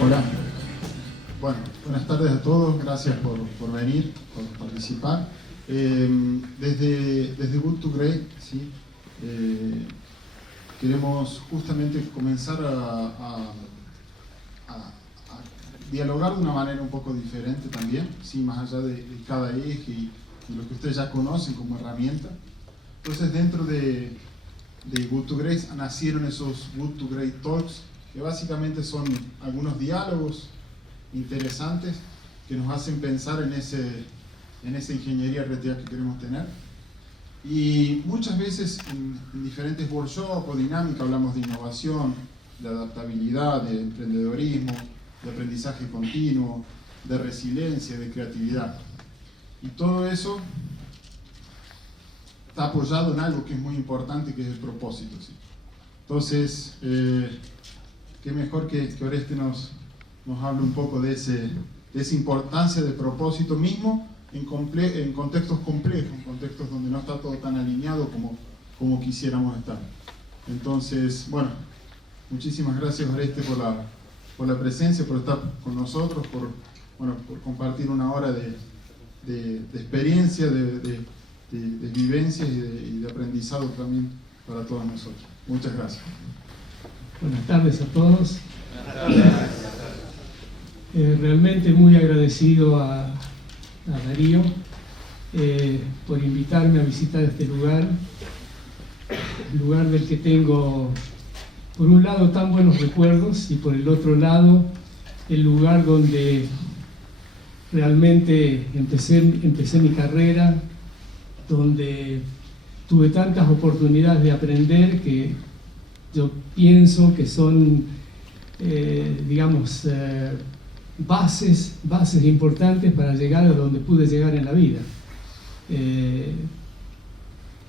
Hola. Bueno, buenas tardes a todos. Gracias por venir, por participar. Desde Good to Great, ¿sí? Queremos justamente comenzar a dialogar de una manera un poco diferente también, ¿sí? Más allá de cada eje y lo que ustedes ya conocen como herramienta. Entonces, dentro de Good to Great nacieron esos Good to Great Talks, que básicamente son algunos diálogos interesantes que nos hacen pensar en esa ingeniería RTA que queremos tener. Y muchas veces en diferentes workshops o dinámicas hablamos de innovación, de adaptabilidad, de emprendedorismo, de aprendizaje continuo, de resiliencia, de creatividad. Y todo eso está apoyado en algo que es muy importante, que es el propósito, ¿sí? Entonces, qué mejor que Oreste nos hable un poco de esa importancia del propósito mismo en contextos complejos, en contextos donde no está todo tan alineado como quisiéramos estar. Entonces, bueno, muchísimas gracias, Oreste, por la presencia, por estar con nosotros, por compartir una hora de experiencia, de vivencias y de aprendizaje también para todos nosotros. Muchas gracias. Buenas tardes a todos. Realmente muy agradecido a Darío por invitarme a visitar este lugar del que tengo, por un lado, tan buenos recuerdos, y por el otro lado, el lugar donde realmente empecé mi carrera, donde tuve tantas oportunidades de aprender que yo pienso que son, bases importantes para llegar a donde pude llegar en la vida.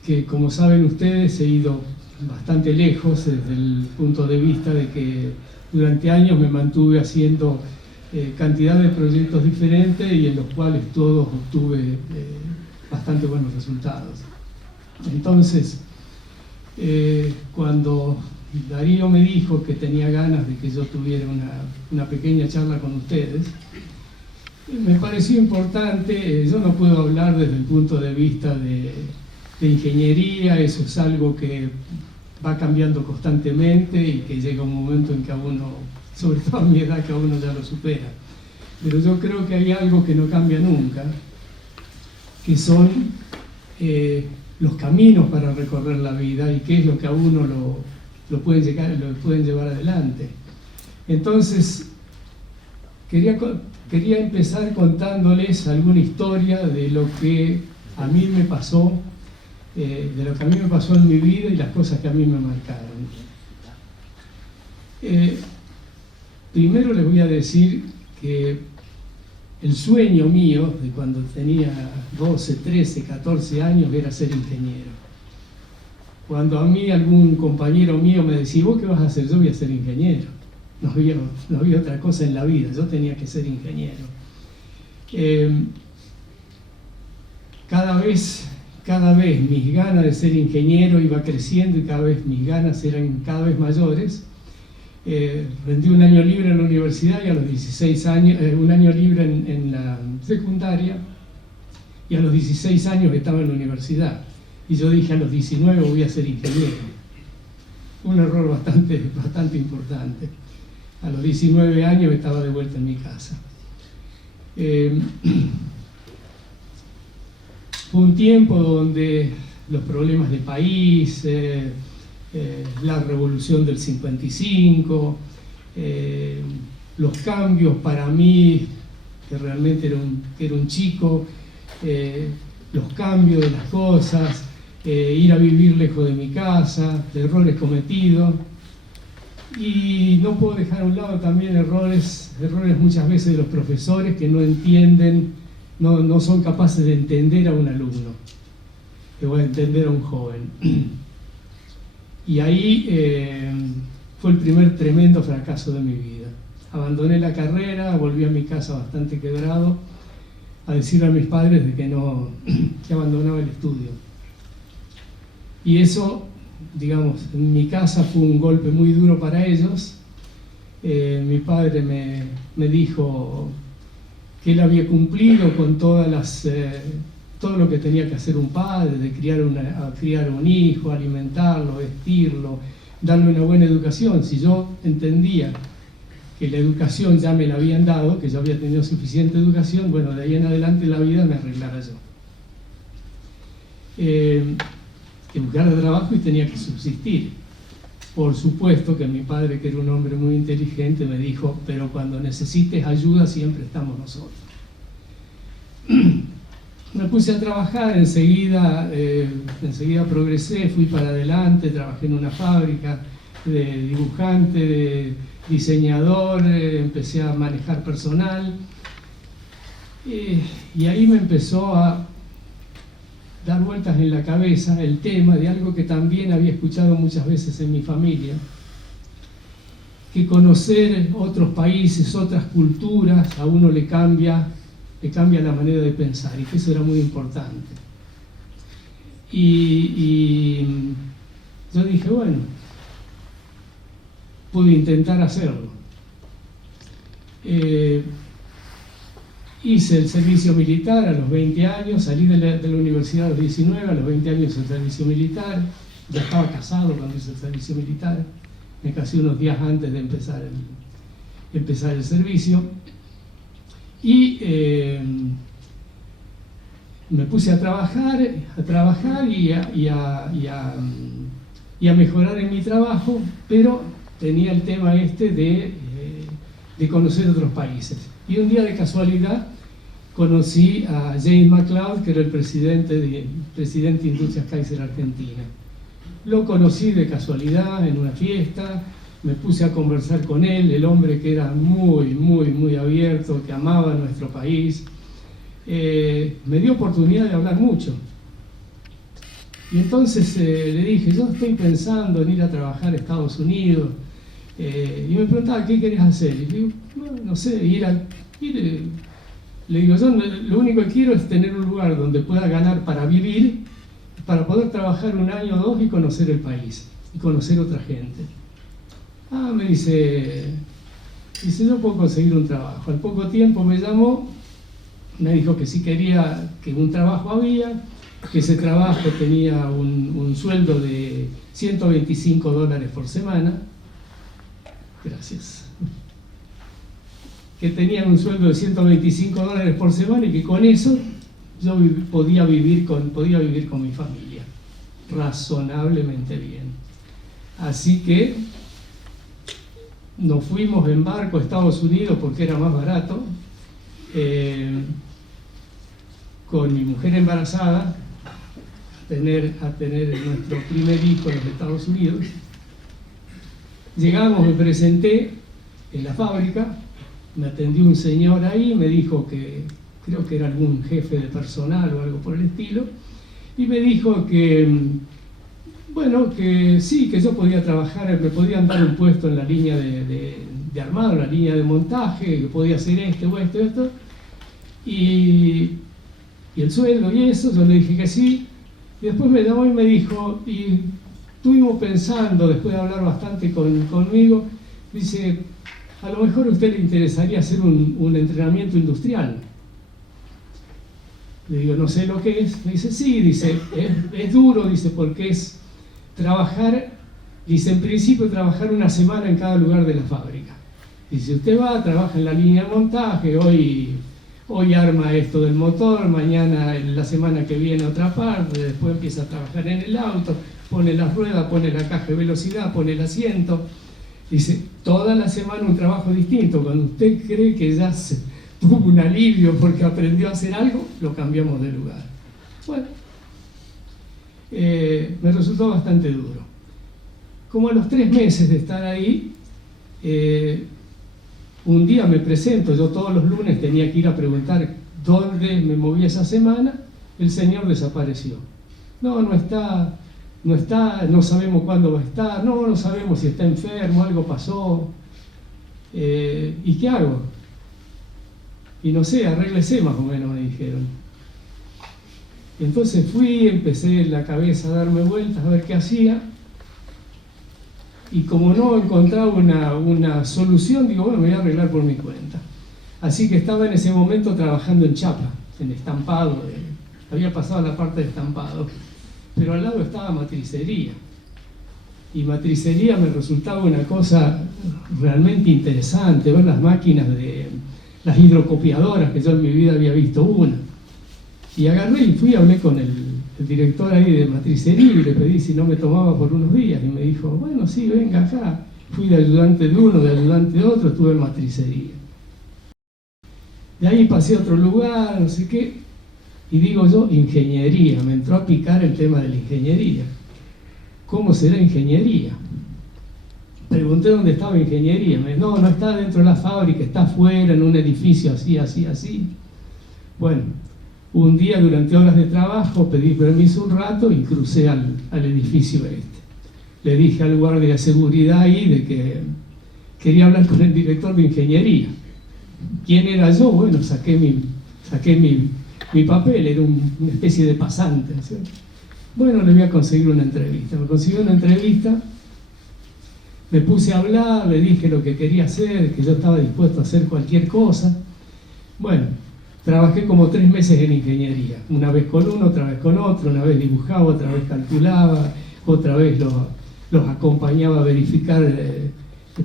Que, como saben ustedes, he ido bastante lejos desde el punto de vista de que durante años me mantuve haciendo cantidad de proyectos diferentes y en los cuales todos obtuve bastante buenos resultados. Entonces, cuando Darío me dijo que tenía ganas de que yo tuviera una pequeña charla con ustedes, me pareció importante. Yo no puedo hablar desde el punto de vista de ingeniería, eso es algo que va cambiando constantemente y que llega un momento en que a uno, sobre todo a mi edad, que a uno ya lo supera. Pero yo creo que hay algo que no cambia nunca, que son los caminos para recorrer la vida y qué es lo que a uno lo pueden llevar adelante. Entonces, quería empezar contándoles alguna historia de lo que a mí me pasó, en mi vida y las cosas que a mí me marcaron. Primero les voy a decir que el sueño mío de cuando tenía 12, 13, 14 años era ser ingeniero. Cuando a mí algún compañero mío me decía, ¿vos qué vas a hacer? Yo voy a ser ingeniero. No había otra cosa en la vida, yo tenía que ser ingeniero. Cada vez mis ganas de ser ingeniero iba creciendo y cada vez mis ganas eran cada vez mayores. Rendí un año libre en la universidad y a los 16 años, un año libre en la secundaria, y a los 16 años estaba en la universidad. Y yo dije, a los 19 voy a ser ingeniero. Un error bastante importante. A los 19 años estaba de vuelta en mi casa. Fue un tiempo donde los problemas del país, la revolución del 55, los cambios para mí, que realmente era un chico, los cambios de las cosas, ir a vivir lejos de mi casa, de errores cometidos. Y no puedo dejar a un lado también errores muchas veces de los profesores que no entienden, no son capaces de entender a un alumno, que va a entender a un joven. Y ahí fue el primer tremendo fracaso de mi vida. Abandoné la carrera, volví a mi casa bastante quebrado, a decirle a mis padres de que abandonaba el estudio. Y eso, digamos, en mi casa fue un golpe muy duro para ellos, mi padre me dijo que él había cumplido con todo lo que tenía que hacer un padre, de criar un hijo, alimentarlo, vestirlo, darle una buena educación. Si yo entendía que la educación ya me la habían dado, que yo había tenido suficiente educación, bueno, de ahí en adelante la vida me arreglara yo. Que buscara trabajo y tenía que subsistir. Por supuesto que mi padre, que era un hombre muy inteligente, me dijo, pero cuando necesites ayuda siempre estamos nosotros. Me puse a trabajar, enseguida progresé, fui para adelante, trabajé en una fábrica de dibujante, de diseñador, empecé a manejar personal, y ahí me empezó a dar vueltas en la cabeza el tema de algo que también había escuchado muchas veces en mi familia, que conocer otros países, otras culturas, a uno le cambia la manera de pensar, y que eso era muy importante. Y yo dije, bueno, pude intentar hacerlo. Hice el servicio militar a los 20 años, salí de la universidad a los 19, a los 20 años el servicio militar, ya estaba casado cuando hice el servicio militar, me casé unos días antes de empezar el servicio, y me puse a trabajar y a mejorar en mi trabajo, pero tenía el tema de conocer otros países. Y un día de casualidad conocí a James McLeod, que era el presidente de Industrias Kaiser Argentina. Lo conocí de casualidad en una fiesta, me puse a conversar con él, el hombre que era muy, muy, muy abierto, que amaba nuestro país. Me dio oportunidad de hablar mucho. Y entonces le dije, yo estoy pensando en ir a trabajar a Estados Unidos. Y me preguntaba, ¿qué querés hacer? Y le digo, no sé, le digo, yo lo único que quiero es tener un lugar donde pueda ganar para vivir, para poder trabajar un año o dos y conocer el país, y conocer otra gente. Me dice, yo puedo conseguir un trabajo. Al poco tiempo me llamó, me dijo que sí quería, que un trabajo había, que ese trabajo tenía un sueldo de $125 por semana. Gracias. Que tenían un sueldo de $125 por semana y que con eso yo podía vivir con mi familia razonablemente bien. Así que nos fuimos en barco a Estados Unidos porque era más barato, con mi mujer embarazada, a tener nuestro primer hijo en los Estados Unidos. Llegamos, me presenté en la fábrica, me atendió un señor ahí, me dijo que creo que era algún jefe de personal o algo por el estilo, y me dijo que, bueno, que sí, que yo podía trabajar, me podían dar un puesto en la línea de armado, en la línea de montaje, que podía hacer esto, y el sueldo y eso. Yo le dije que sí, y después me llamó y me dijo, y estuvimos pensando, después de hablar bastante conmigo, dice, a lo mejor a usted le interesaría hacer un entrenamiento industrial. Le digo, no sé lo que es. Me dice, sí, dice, es duro, dice, porque es trabajar, dice, en principio trabajar una semana en cada lugar de la fábrica. Dice, usted va, trabaja en la línea de montaje, hoy arma esto del motor, mañana, la semana que viene otra parte, después empieza a trabajar en el auto, pone la rueda, pone la caja de velocidad, pone el asiento. Dice, toda la semana un trabajo distinto. Cuando usted cree que ya tuvo un alivio porque aprendió a hacer algo, lo cambiamos de lugar. Bueno, me resultó bastante duro. Como a los 3 meses de estar ahí, un día me presento, yo todos los lunes tenía que ir a preguntar dónde me moví esa semana, el señor desapareció. No está, no sabemos cuándo va a estar, no sabemos si está enfermo, algo pasó. ¿Y qué hago? Y no sé, arréglese más o menos, me dijeron. Entonces fui, empecé en la cabeza a darme vueltas a ver qué hacía. Y como no encontraba una solución, digo, bueno, me voy a arreglar por mi cuenta. Así que estaba en ese momento trabajando en chapa, en estampado, había pasado la parte de estampado, pero al lado estaba matricería. Y matricería me resultaba una cosa realmente interesante, ver las máquinas de las hidrocopiadoras, que yo en mi vida había visto una. Y agarré y fui, hablé con el director ahí de matricería y le pedí si no me tomaba por unos días. Y me dijo, bueno, sí, venga acá. Fui de ayudante de uno, de ayudante de otro, estuve en matricería. De ahí pasé a otro lugar, no sé qué. Y digo yo, ingeniería. Me entró a picar el tema de la ingeniería. ¿Cómo será ingeniería? Pregunté dónde estaba ingeniería. Me dijo, no está dentro de la fábrica, está afuera, en un edificio así, así, así. Bueno, un día durante horas de trabajo pedí permiso un rato y crucé al edificio este. Le dije al guardia de seguridad ahí de que quería hablar con el director de ingeniería. ¿Quién era yo? Bueno, saqué mi papel, era una especie de pasante, ¿cierto? Bueno, le voy a conseguir una entrevista. Me consiguió una entrevista, me puse a hablar, le dije lo que quería hacer, que yo estaba dispuesto a hacer cualquier cosa. Bueno, trabajé como 3 meses en ingeniería, una vez con uno, otra vez con otro, una vez dibujaba, otra vez calculaba, otra vez los acompañaba a verificar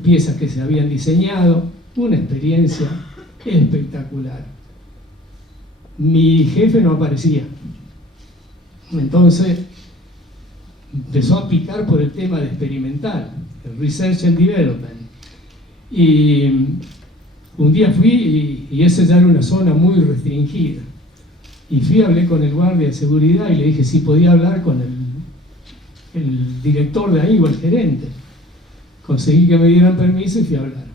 piezas que se habían diseñado. Una experiencia espectacular. Mi jefe no aparecía. Entonces empezó a picar por el tema de experimental, el Research and Development. Y un día fui, y esa ya era una zona muy restringida. Y fui, hablé con el guardia de seguridad y le dije si podía hablar con el director de ahí o el gerente. Conseguí que me dieran permiso y fui a hablar.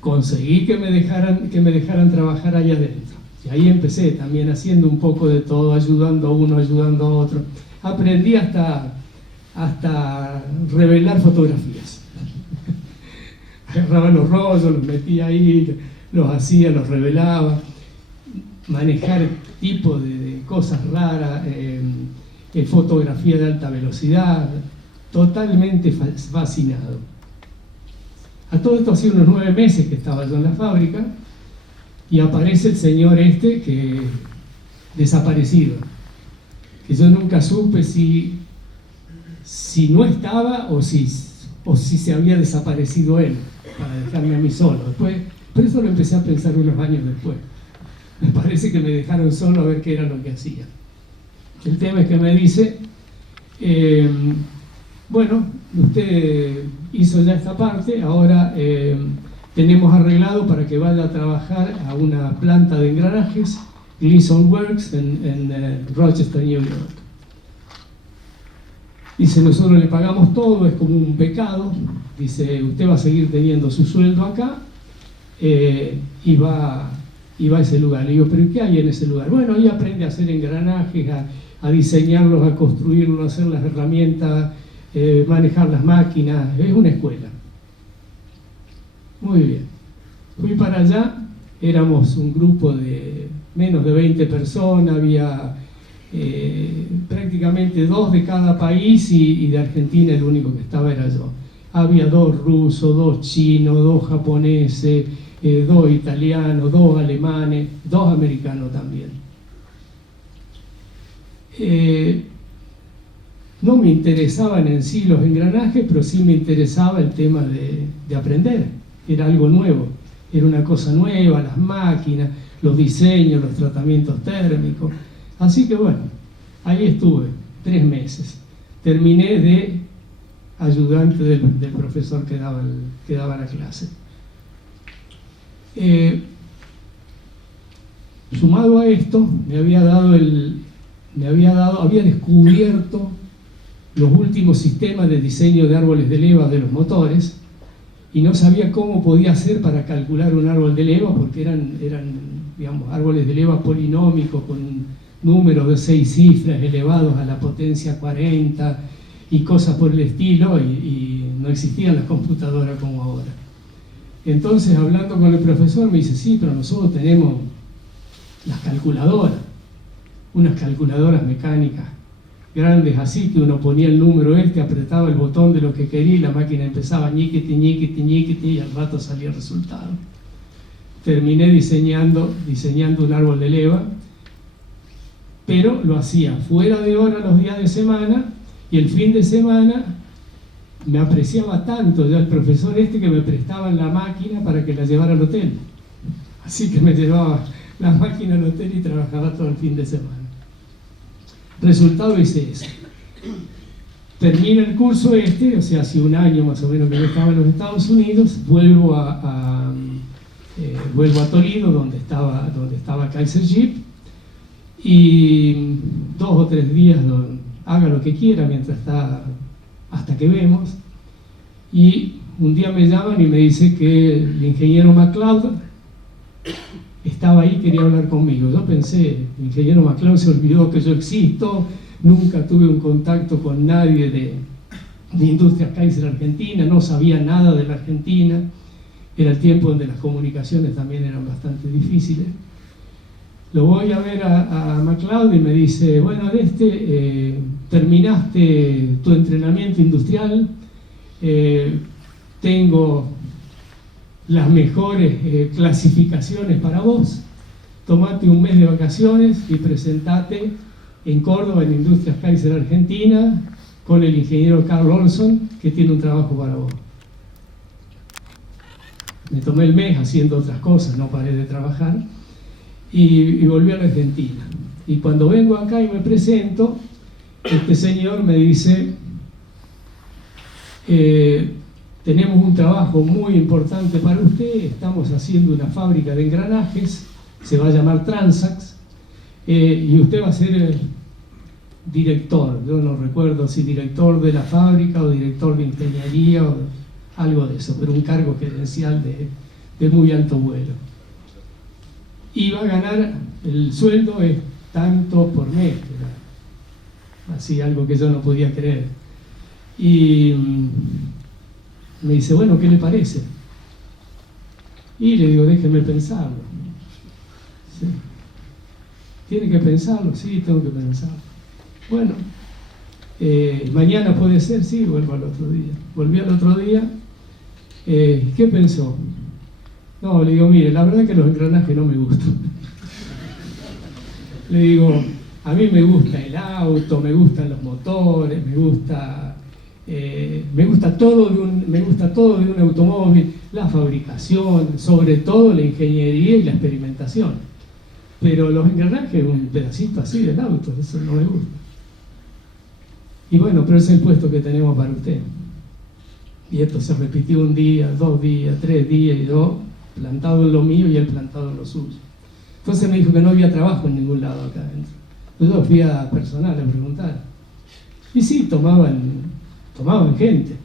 Conseguí que me dejaran trabajar allá adentro. Y ahí empecé también haciendo un poco de todo, ayudando a uno, ayudando a otro. Aprendí hasta revelar fotografías. Agarraba los rollos, los metía ahí, los hacía, los revelaba. Manejar tipo de cosas raras, fotografía de alta velocidad, totalmente fascinado. A todo esto hacía unos 9 meses que estaba yo en la fábrica y aparece el señor este que desaparecido, que yo nunca supe si no estaba o si se había desaparecido él para dejarme a mí solo. Pero eso lo empecé a pensar unos años después. Me parece que me dejaron solo a ver qué era lo que hacía. El tema es que me dice, bueno, usted hizo ya esta parte, ahora tenemos arreglado para que vaya a trabajar a una planta de engranajes, Gleason Works, en Rochester, New York. Dice, nosotros le pagamos todo, es como un pecado. Dice, usted va a seguir teniendo su sueldo acá y va a ese lugar. Le digo, ¿pero qué hay en ese lugar? Bueno, ahí aprende a hacer engranajes, a diseñarlos, a construirlos, a hacer las herramientas, manejar las máquinas. Es una escuela. Muy bien. Fui para allá, éramos un grupo de menos de 20 personas, había prácticamente 2 de cada país y de Argentina el único que estaba era yo. Había 2 rusos, 2 chinos, 2 japoneses, 2 italianos, 2 alemanes, 2 americanos también. No me interesaban en sí los engranajes, pero sí me interesaba el tema de aprender. Era algo nuevo, era una cosa nueva, las máquinas, los diseños, los tratamientos térmicos. Así que bueno, ahí estuve 3 meses. Terminé de ayudante del profesor que daba la clase. Sumado a esto, había descubierto los últimos sistemas de diseño de árboles de leva de los motores y no sabía cómo podía hacer para calcular un árbol de leva porque eran digamos, árboles de leva polinómicos con números de 6 cifras elevados a la potencia 40 y cosas por el estilo y no existían las computadoras como ahora. Entonces, hablando con el profesor, me dice, sí, pero nosotros tenemos las calculadoras, unas calculadoras mecánicas grandes así, que uno ponía el número apretaba el botón de lo que quería y la máquina empezaba ñiquiti, ñiquiti, ñiquiti, y al rato salía el resultado. Terminé diseñando un árbol de leva, pero lo hacía fuera de hora los días de semana, y el fin de semana me apreciaba tanto ya el profesor que me prestaba la máquina para que la llevara al hotel. Así que me llevaba la máquina al hotel y trabajaba todo el fin de semana. Resultado hice eso. Termino el curso o sea, hace un año más o menos que yo estaba en los Estados Unidos, vuelvo a Toledo, donde estaba Kaiser Jeep, y 2 o 3 días haga lo que quiera mientras está, hasta que vemos. Y un día me llaman y me dice que el ingeniero MacLeod estaba ahí, quería hablar conmigo. Yo pensé, el ingeniero MacLeod se olvidó que yo existo, nunca tuve un contacto con nadie de Industrias Kaiser Argentina, no sabía nada de la Argentina, era el tiempo donde las comunicaciones también eran bastante difíciles. Lo voy a ver a MacLeod y me dice, bueno, terminaste tu entrenamiento industrial, tengo las mejores clasificaciones para vos, tomate un mes de vacaciones y presentate en Córdoba, en Industrias Kaiser Argentina, con el ingeniero Carl Olson, que tiene un trabajo para vos. Me tomé el mes haciendo otras cosas, no paré de trabajar, y volví a la Argentina. Y cuando vengo acá y me presento, este señor me dice, tenemos un trabajo muy importante para usted, estamos haciendo una fábrica de engranajes, se va a llamar Transax, y usted va a ser el director, yo no recuerdo si director de la fábrica o director de ingeniería o algo de eso, pero un cargo gerencial de muy alto vuelo. Y va a ganar, el sueldo es tanto por mes, era así algo que yo no podía creer. Y me dice, bueno, ¿qué le parece? Y le digo, déjeme pensarlo. ¿Sí? ¿Tiene que pensarlo? Sí, tengo que pensarlo. Bueno, mañana puede ser, sí, vuelvo al otro día. Volví al otro día, ¿qué pensó? No, le digo, mire, la verdad es que los engranajes no me gustan. Le digo, a mí me gusta el auto, me gustan los motores, me gusta todo de un automóvil, la fabricación, sobre todo la ingeniería y la experimentación. Pero los engranajes, un pedacito así del auto, eso no me gusta. Y bueno, pero ese es el puesto que tenemos para usted. Y esto se repitió un día, 2 días, 3 días, y yo plantado en lo mío y él plantado en lo suyo. Entonces me dijo que no había trabajo en ningún lado acá adentro. Entonces yo fui a personal a preguntar. Y sí, tomaban gente.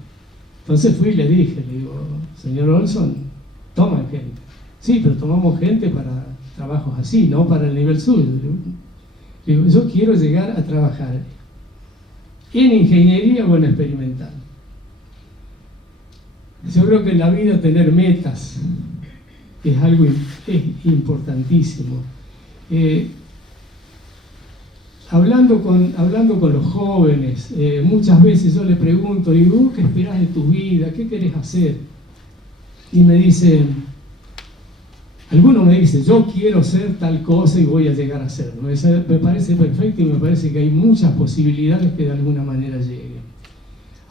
Entonces fui y le dije, le digo, señor Olson, toman gente. Sí, pero tomamos gente para trabajos así, no para el nivel suyo. Le digo, yo quiero llegar a trabajar en ingeniería o en experimental. Yo creo que en la vida tener metas es importantísimo. Hablando con los jóvenes, muchas veces yo le pregunto, digo, ¿qué esperás de tu vida? ¿Qué querés hacer? Y me dicen, algunos me dicen, yo quiero ser tal cosa y voy a llegar a hacerlo. Me parece perfecto y me parece que hay muchas posibilidades que de alguna manera lleguen.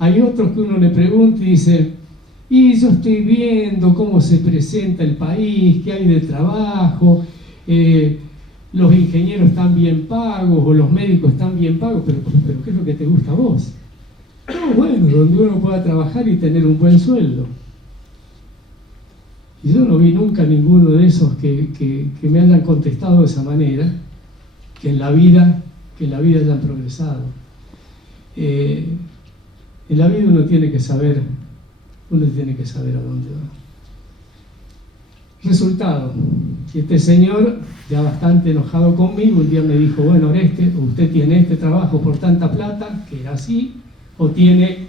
Hay otros que uno le pregunta y dice, y yo estoy viendo cómo se presenta el país, qué hay de trabajo, los ingenieros están bien pagos o los médicos están bien pagos, pero ¿qué es lo que te gusta a vos? No, bueno, donde uno pueda trabajar y tener un buen sueldo. Y yo no vi nunca ninguno de esos que me hayan contestado de esa manera, que en la vida hayan progresado. En la vida uno tiene que saber a dónde va. Resultado, este señor, ya bastante enojado conmigo, un día me dijo, bueno, Oreste, usted tiene este trabajo por tanta plata, que era así, o tiene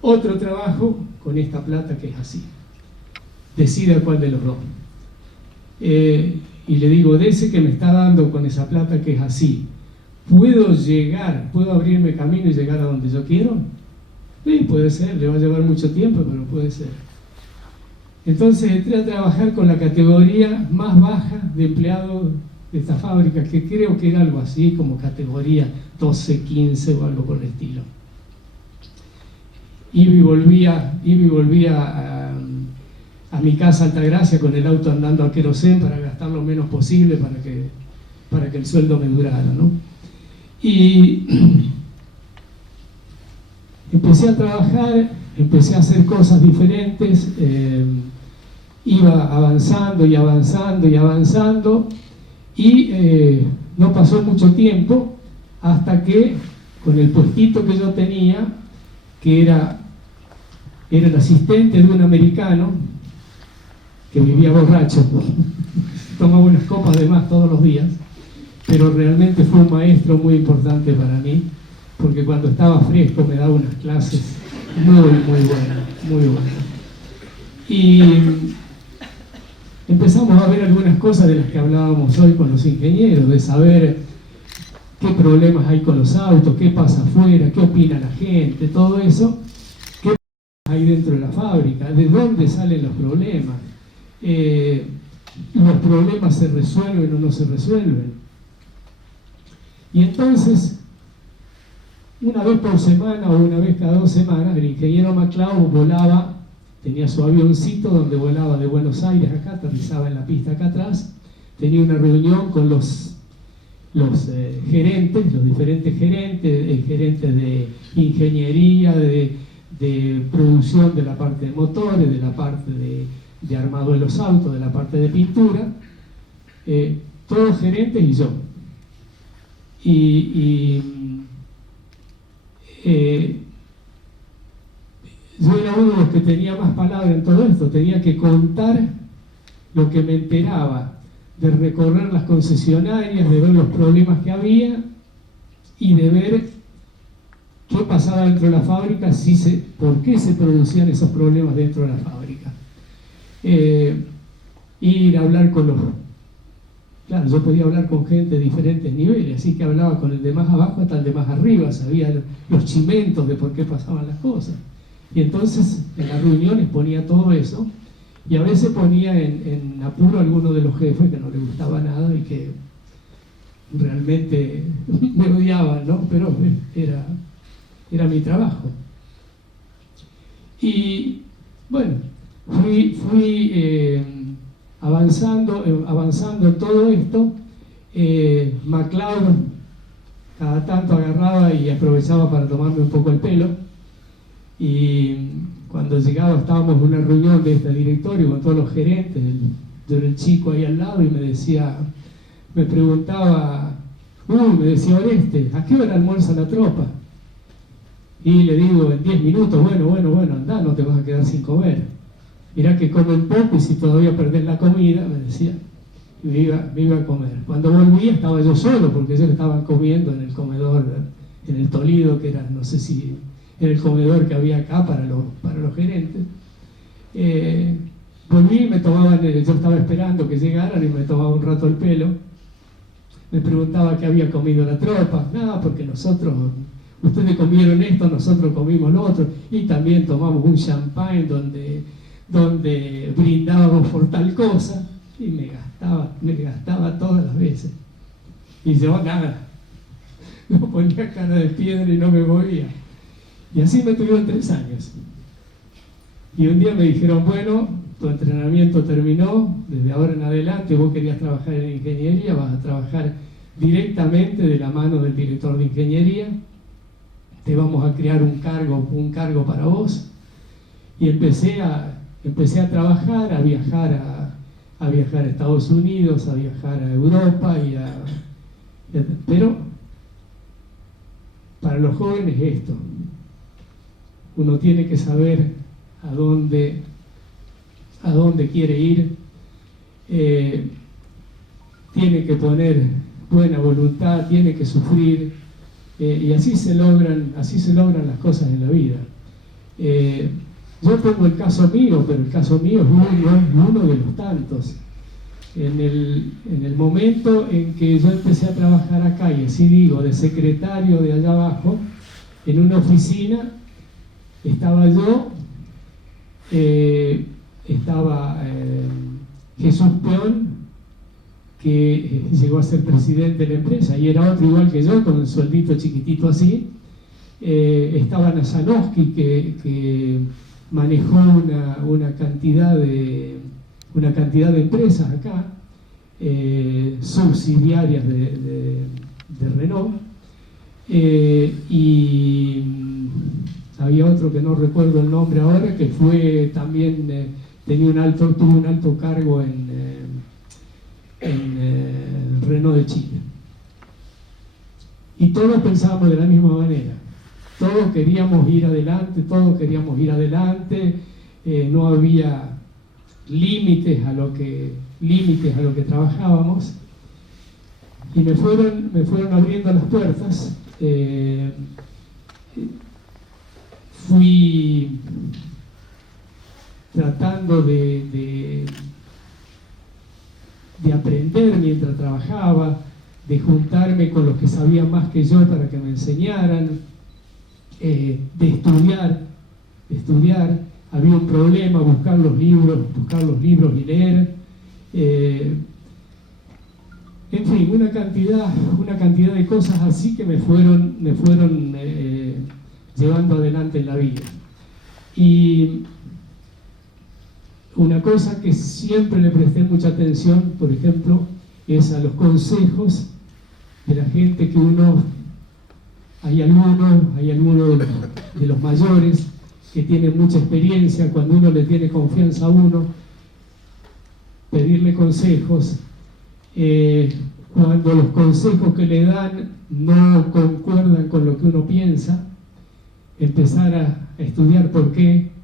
otro trabajo con esta plata que es así. Decida cuál de los dos. Y le digo, de ese que me está dando con esa plata que es así, ¿puedo abrirme camino y llegar a donde yo quiero? Sí, puede ser, le va a llevar mucho tiempo, pero puede ser. Entonces entré a trabajar con la categoría más baja de empleados de esta fábrica, que creo que era algo así como categoría 12, 15 o algo por el estilo. Iba y volvía a mi casa Altagracia con el auto andando a querosén para gastar lo menos posible para que el sueldo me durara, ¿no? Y empecé a trabajar, empecé a hacer cosas diferentes, iba avanzando y avanzando y avanzando, y no pasó mucho tiempo hasta que con el puestito que yo tenía, que era el asistente de un americano que vivía borracho, tomaba unas copas de más todos los días, pero realmente fue un maestro muy importante para mí, porque cuando estaba fresco me daba unas clases muy buenas, muy buenas. Y empezamos a ver algunas cosas de las que hablábamos hoy con los ingenieros, de saber qué problemas hay con los autos, qué pasa afuera, qué opina la gente, todo eso, qué hay dentro de la fábrica, de dónde salen los problemas, los problemas se resuelven o no se resuelven. Y entonces, una vez por semana o una vez cada 2 semanas, el ingeniero MacLeod volaba, tenía su avioncito donde volaba de Buenos Aires acá, aterrizaba en la pista acá atrás, tenía una reunión con los gerentes, los diferentes gerentes, gerentes de ingeniería, de producción de la parte de motores, de la parte de armado de los autos, de la parte de pintura, todos gerentes y yo. Yo era uno de los que tenía más palabra en todo esto, tenía que contar lo que me enteraba, de recorrer las concesionarias, de ver los problemas que había y de ver qué pasaba dentro de la fábrica, por qué se producían esos problemas dentro de la fábrica. Ir a hablar con los... Claro, yo podía hablar con gente de diferentes niveles, así que hablaba con el de más abajo hasta el de más arriba, sabía los chimentos de por qué pasaban las cosas. Y entonces en las reuniones ponía todo eso, y a veces ponía en apuro a alguno de los jefes que no le gustaba nada y que realmente me odiaban, ¿no? Pero era mi trabajo. Y bueno, fui avanzando en todo esto. MacLeod cada tanto agarraba y aprovechaba para tomarme un poco el pelo, y cuando llegaba estábamos en una reunión de este directorio con todos los gerentes, yo era el chico ahí al lado, y me preguntaba, me decía Oreste, ¿a qué hora almuerza la tropa? Y le digo, en 10 minutos, bueno, andá, no te vas a quedar sin comer. Mirá que comen poco y si todavía perdés la comida, me decía, y me iba a comer. Cuando volvía estaba yo solo, porque ellos estaban comiendo en el comedor, en el Toledo, que era, no sé si, en el comedor que había acá para los gerentes. Volví y me tomaban, yo estaba esperando que llegaran y me tomaba un rato el pelo. Me preguntaba qué había comido la tropa. Nada, porque ustedes comieron esto, nosotros comimos lo otro, y también tomamos un champán donde brindábamos por tal cosa, y me gastaba todas las veces. Y yo nada, no ponía cara de piedra y no me movía. Y así me tuvieron 3 años. Y un día me dijeron, bueno, tu entrenamiento terminó, desde ahora en adelante vos querías trabajar en ingeniería, vas a trabajar directamente de la mano del director de ingeniería, te vamos a crear un cargo para vos. Y empecé a trabajar, a viajar a Estados Unidos, a viajar a Europa, pero para los jóvenes esto, uno tiene que saber a dónde quiere ir, tiene que poner buena voluntad, tiene que sufrir, y así se logran las cosas en la vida. Yo pongo el caso mío, pero el caso mío es uno de los tantos. en el momento en que yo empecé a trabajar acá, y así digo, de secretario de allá abajo, en una oficina, estaba yo, estaba Jesús Peón, que llegó a ser presidente de la empresa, y era otro igual que yo, con un sueldito chiquitito así. Estaba Nazanowski, que manejó una cantidad de empresas acá, subsidiarias de Renault, y había otro que no recuerdo el nombre ahora, que fue también, tuvo un alto cargo en Renault de Chile. Y todos pensábamos de la misma manera, todos queríamos ir adelante, no había límites a lo que trabajábamos, y me fueron abriendo las puertas. Fui tratando de aprender mientras trabajaba, de juntarme con los que sabían más que yo para que me enseñaran, de estudiar. Había un problema, buscar los libros y leer. En fin, una cantidad de cosas así que me fueron llevando adelante en la vida. Y una cosa que siempre le presté mucha atención, por ejemplo, es a los consejos de la gente que hay algunos de los mayores que tienen mucha experiencia. Cuando uno le tiene confianza a uno, pedirle consejos. Cuando los consejos que le dan no concuerdan con lo que uno piensa, empezar a estudiar por qué,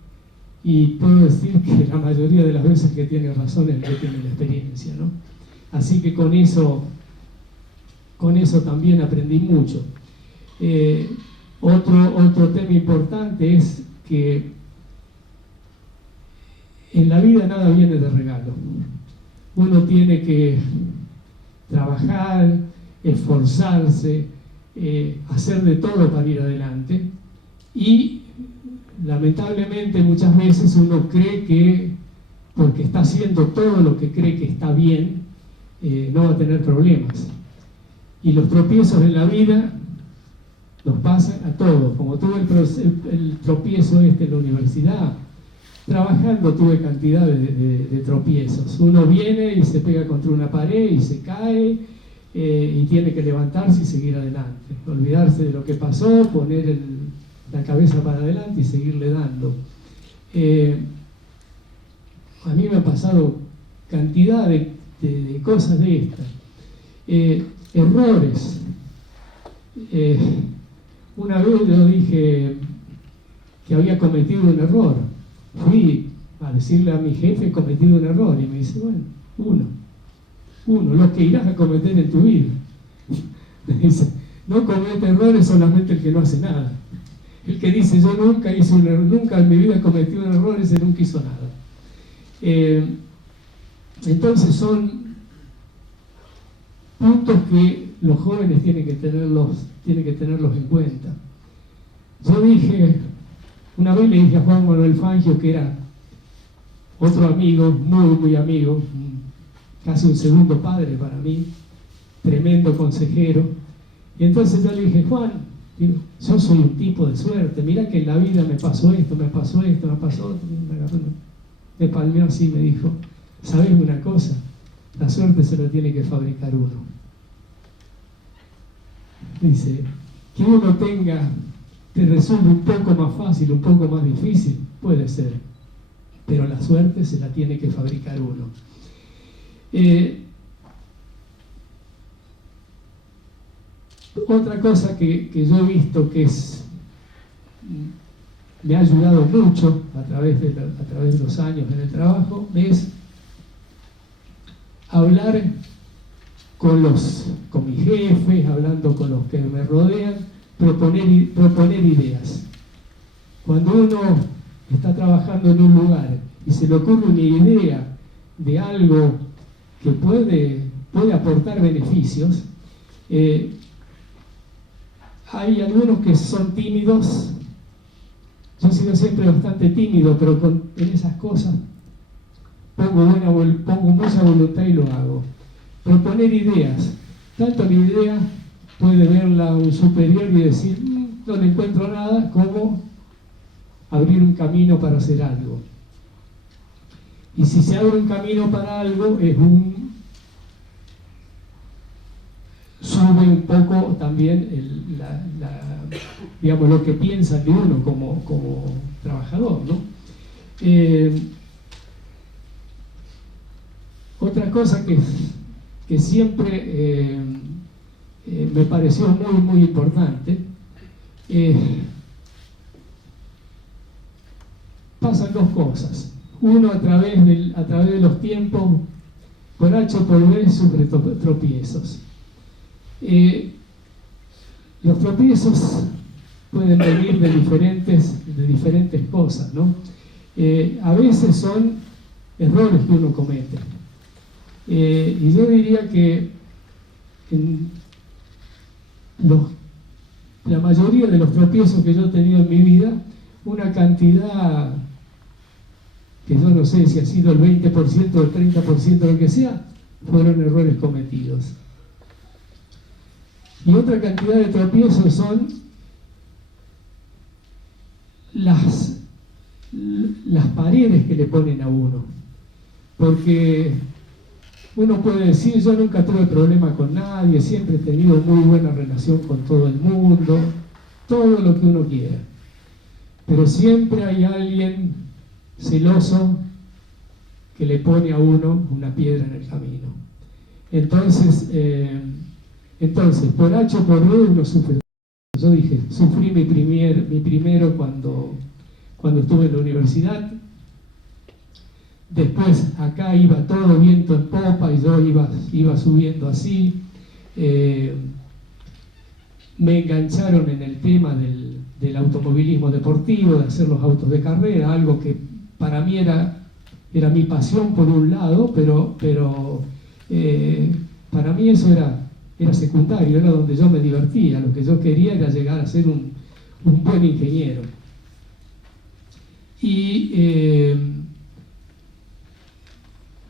y puedo decir que la mayoría de las veces que tiene razón es el que tiene la experiencia, ¿no? Así que con eso también aprendí mucho. Otro tema importante es que en la vida nada viene de regalo. Uno tiene que trabajar, esforzarse, hacer de todo para ir adelante, y lamentablemente muchas veces uno cree que porque está haciendo todo lo que cree que está bien, no va a tener problemas. Y los tropiezos en la vida nos pasan a todos, como tuve el tropiezo en la universidad. Trabajando tuve cantidad de tropiezos. Uno viene y se pega contra una pared y se cae, y tiene que levantarse y seguir adelante, olvidarse de lo que pasó, poner la cabeza para adelante y seguirle dando. A mí me ha pasado cantidad de cosas de estas. Errores. Una vez yo dije que había cometido un error. Fui a decirle a mi jefe: he cometido un error. Y me dice: bueno, uno, los que irás a cometer en tu vida. Me dice: no comete errores solamente el que no hace nada. El que dice: yo nunca hice un error, nunca en mi vida cometí un error, ese nunca hizo nada. Entonces son puntos que los jóvenes tienen que tenerlos en cuenta. Yo dije, una vez le dije a Juan Manuel Fangio, que era otro amigo, muy amigo, casi un segundo padre para mí, tremendo consejero, y entonces yo le dije: Juan, yo soy un tipo de suerte, mira que en la vida me pasó esto, me pasó otro. Me palmeó así y me dijo: ¿sabes una cosa? La suerte se la tiene que fabricar uno. Dice, que uno te resulte un poco más fácil, un poco más difícil, puede ser, pero la suerte se la tiene que fabricar uno. Otra cosa que yo he visto que me ha ayudado mucho a través de los años en el trabajo es hablar con mis jefes, hablando con los que me rodean, proponer ideas. Cuando uno está trabajando en un lugar y se le ocurre una idea de algo que puede aportar beneficios. Hay algunos que son tímidos. Yo he sido siempre bastante tímido, pero en esas cosas pongo mucha voluntad y lo hago. Proponer ideas. Tanto la idea puede verla un superior y decir, no le encuentro nada, como abrir un camino para hacer algo. Y si se abre un camino para algo, sube un poco también digamos, lo que piensa de uno como trabajador, ¿no? Otra cosa que siempre me pareció muy, muy importante, pasan dos cosas. Uno, a través de los tiempos, por H o por B, sufre tropiezos. Los tropiezos pueden venir de diferentes cosas, ¿no? A veces son errores que uno comete. Y yo diría que la mayoría de los tropiezos que yo he tenido en mi vida, una cantidad que yo no sé si ha sido el 20% o el 30%, lo que sea, fueron errores cometidos. Y otra cantidad de tropiezos son las paredes que le ponen a uno. Porque uno puede decir, yo nunca tuve problema con nadie, siempre he tenido muy buena relación con todo el mundo, todo lo que uno quiera. Pero siempre hay alguien celoso que le pone a uno una piedra en el camino. Entonces, por H o por B uno sufre. Yo dije, sufrí mi primero cuando estuve en la universidad. Después acá iba todo viento en popa y yo iba subiendo así. Me engancharon en el tema del automovilismo deportivo, de hacer los autos de carrera, algo que para mí era mi pasión por un lado, pero para mí eso era secundario, era donde yo me divertía. Lo que yo quería era llegar a ser un buen ingeniero. Y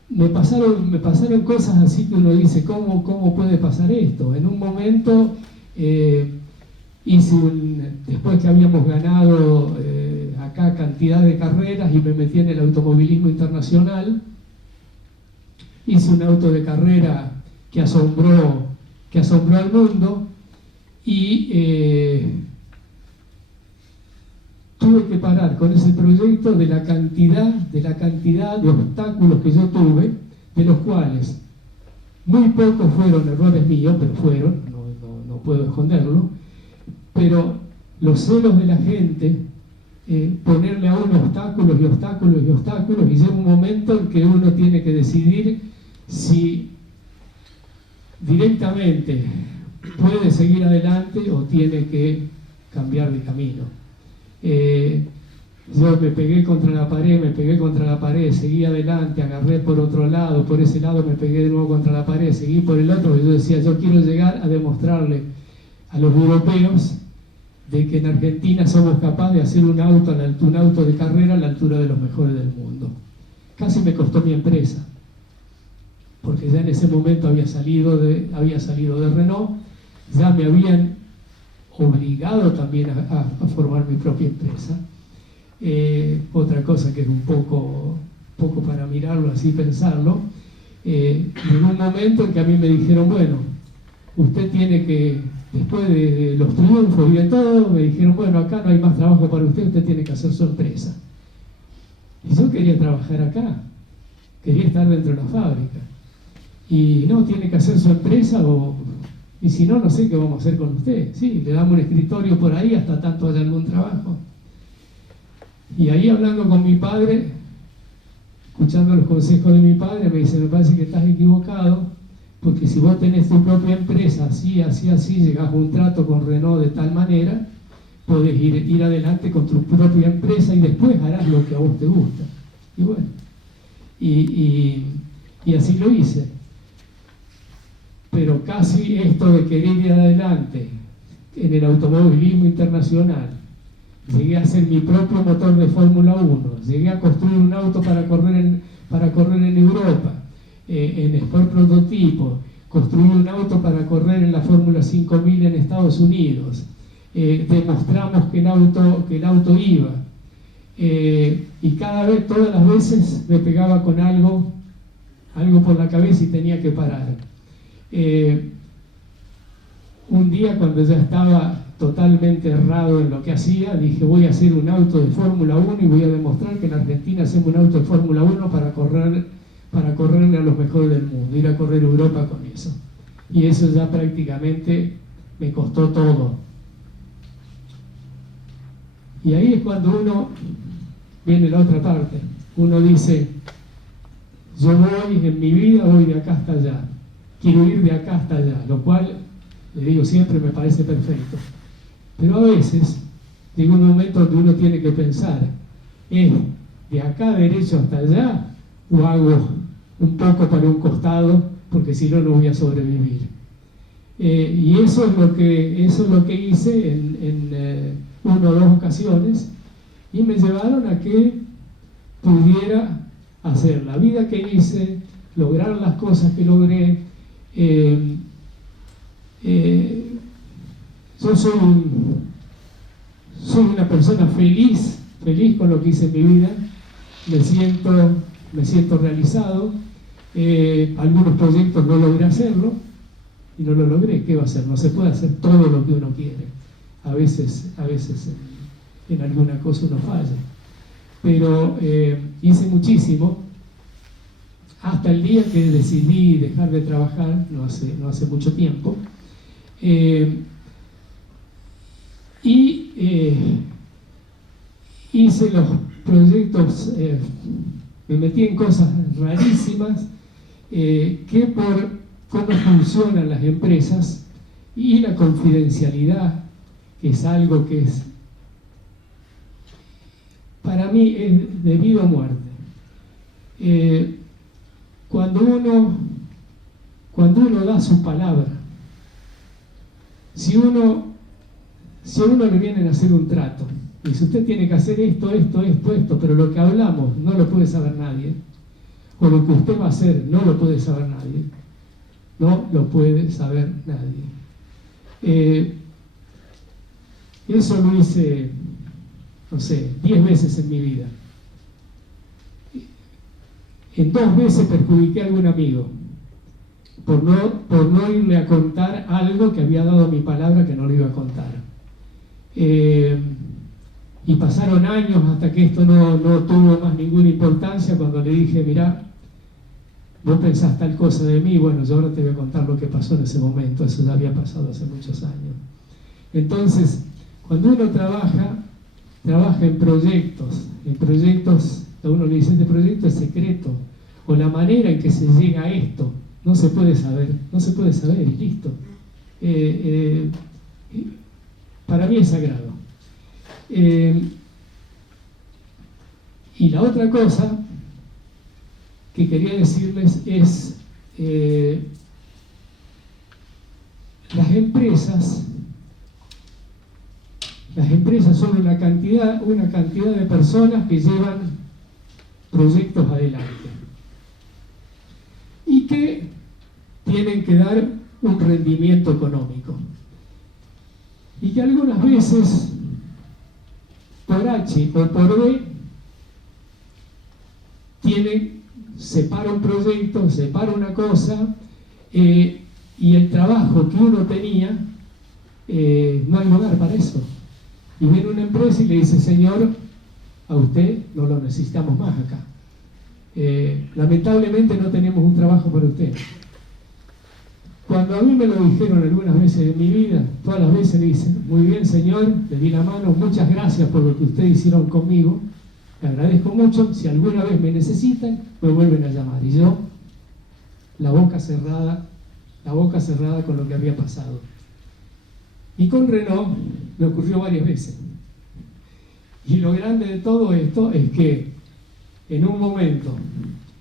me pasaron cosas así que uno dice, ¿cómo puede pasar esto? En un momento después que habíamos ganado acá cantidad de carreras y me metí en el automovilismo internacional, hice un auto de carrera que asombró al mundo y tuve que parar con ese proyecto de la cantidad de obstáculos que yo tuve, de los cuales muy pocos fueron errores míos, pero fueron, no puedo esconderlo, pero los celos de la gente, ponerle a uno obstáculos y obstáculos y obstáculos, y llega un momento en que uno tiene que decidir si directamente puede seguir adelante o tiene que cambiar de camino. Yo me pegué contra la pared, seguí adelante, agarré por otro lado, por ese lado me pegué de nuevo contra la pared, seguí por el otro, y yo decía, yo quiero llegar a demostrarle a los europeos de que en Argentina somos capaces de hacer un auto de carrera a la altura de los mejores del mundo. Casi me costó mi empresa, porque ya en ese momento había salido de Renault, ya me habían obligado también a formar mi propia empresa. Otra cosa que es un poco para mirarlo así, pensarlo, en un momento en que a mí me dijeron, bueno, usted tiene que, después de los triunfos y de todo, me dijeron, bueno, acá no hay más trabajo para usted tiene que hacer su empresa. Y yo quería trabajar acá, quería estar dentro de la fábrica. Y no, tiene que hacer su empresa y si no, no sé qué vamos a hacer con usted. Sí, le damos un escritorio por ahí hasta tanto haya algún trabajo. Y ahí hablando con mi padre, escuchando los consejos de mi padre, me dice, me parece que estás equivocado, porque si vos tenés tu propia empresa, así, llegás a un trato con Renault de tal manera, podés ir adelante con tu propia empresa y después harás lo que a vos te gusta. Y bueno, y así lo hice. pero casi esto de querer ir adelante en el automovilismo internacional. Llegué a hacer mi propio motor de Fórmula 1, llegué a construir un auto para correr en Europa, en Sport Prototipo, construí un auto para correr en la Fórmula 5000 en Estados Unidos, demostramos que el auto iba, y todas las veces me pegaba con algo por la cabeza y tenía que parar. Un día, cuando ya estaba totalmente errado en lo que hacía, dije: voy a hacer un auto de Fórmula 1 y voy a demostrar que en Argentina hacemos un auto de Fórmula 1 para correrle a los mejores del mundo, ir a correr Europa con eso. Y eso ya prácticamente me costó todo. Y ahí es cuando viene la otra parte. Uno dice: yo en mi vida voy de acá hasta allá, quiero ir de acá hasta allá, lo cual, le digo siempre, me parece perfecto. Pero a veces llega un momento donde uno tiene que pensar: ¿es de acá derecho hasta allá o hago un poco para un costado, porque si no, no voy a sobrevivir? Y eso es lo que hice en una o dos ocasiones, y me llevaron a que pudiera hacer la vida que hice, lograr las cosas que logré. Yo soy una persona feliz con lo que hice en mi vida, me siento realizado. Algunos proyectos no logré hacerlo y no lo logré. ¿Qué va a hacer? No se puede hacer todo lo que uno quiere. A veces en alguna cosa uno falla, pero hice muchísimo hasta el día que decidí dejar de trabajar, no hace mucho tiempo. Hice los proyectos, me metí en cosas rarísimas, que por cómo funcionan las empresas y la confidencialidad, que es algo que para mí es de vida o muerte. Cuando uno da su palabra, si a uno le vienen a hacer un trato, y si usted tiene que hacer esto, pero lo que hablamos no lo puede saber nadie, o lo que usted va a hacer no lo puede saber nadie, eso lo hice, 10 veces en mi vida. En 2 veces perjudiqué a algún amigo por no irle a contar algo que había dado mi palabra que no le iba a contar. Y pasaron años hasta que esto no tuvo más ninguna importancia, cuando le dije: mirá, vos pensás tal cosa de mí, bueno, yo ahora te voy a contar lo que pasó en ese momento. Eso ya había pasado hace muchos años. Entonces, cuando uno trabaja en proyectos, a uno le dice: este proyecto es secreto, o la manera en que se llega a esto no se puede saber y listo. Para mí es sagrado. Y la otra cosa que quería decirles es: las empresas son una cantidad de personas que llevan proyectos adelante y que tienen que dar un rendimiento económico, y que algunas veces, por H o por B, separa un proyecto, separa una cosa, y el trabajo que uno tenía, no hay lugar para eso. Y viene una empresa y le dice: señor, a usted no lo necesitamos más acá. Lamentablemente no tenemos un trabajo para usted. Cuando a mí me lo dijeron algunas veces en mi vida, todas las veces le dicen: muy bien, señor, le di la mano, muchas gracias por lo que ustedes hicieron conmigo, le agradezco mucho, si alguna vez me necesitan, me vuelven a llamar. Y yo, la boca cerrada con lo que había pasado. Y con Renault me ocurrió varias veces. Y lo grande de todo esto es que en un momento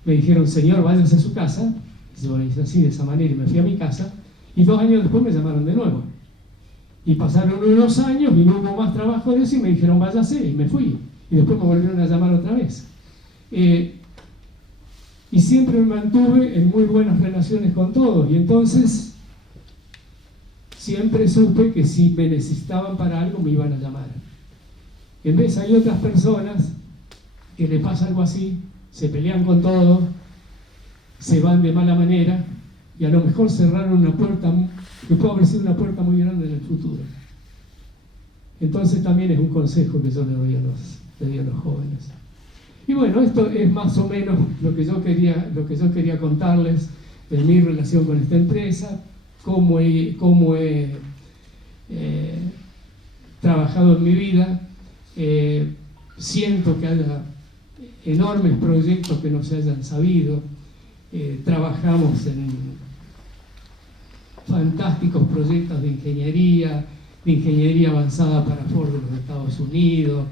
me dijeron: señor, váyase a su casa, se organizó así, de esa manera, y me fui a mi casa, y 2 años después me llamaron de nuevo. Y pasaron unos años y no hubo más trabajo de eso y me dijeron váyase, y me fui. Y después me volvieron a llamar otra vez. Y siempre me mantuve en muy buenas relaciones con todos, y entonces siempre supe que si me necesitaban para algo me iban a llamar. En vez hay otras personas que le pasa algo así, se pelean con todo, se van de mala manera y a lo mejor cerraron una puerta que puede haber sido una puerta muy grande en el futuro. Entonces también es un consejo que yo le doy a los jóvenes. Y bueno, esto es más o menos lo que yo quería contarles de mi relación con esta empresa, cómo he trabajado en mi vida. Siento que haya enormes proyectos que no se hayan sabido. Trabajamos en fantásticos proyectos de ingeniería avanzada para Ford de los Estados Unidos.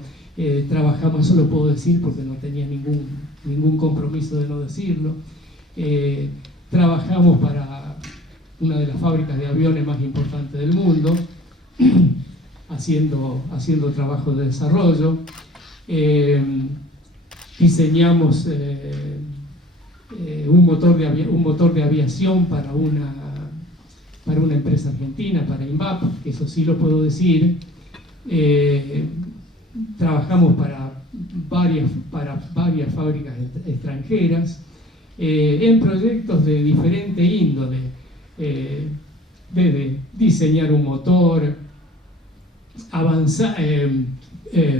Trabajamos, eso lo puedo decir porque no tenía ningún compromiso de no decirlo. Trabajamos para una de las fábricas de aviones más importantes del mundo, haciendo trabajo de desarrollo. Diseñamos un motor de aviación para una empresa argentina, para INVAP, que eso sí lo puedo decir. Trabajamos para varias fábricas extranjeras, en proyectos de diferente índole, desde diseñar un motor,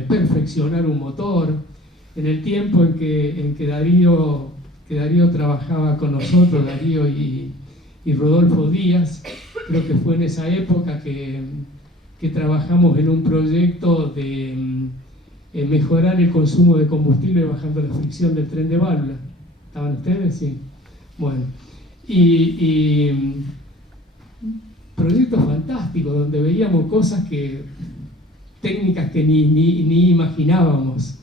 perfeccionar un motor. En el tiempo en que Darío trabajaba con nosotros, Darío y Rodolfo Díaz, creo que fue en esa época que trabajamos en un proyecto de mejorar el consumo de combustible bajando la fricción del tren de válvula. ¿Estaban ustedes? Sí. Bueno, y proyectos fantásticos donde veíamos cosas técnicas que ni imaginábamos.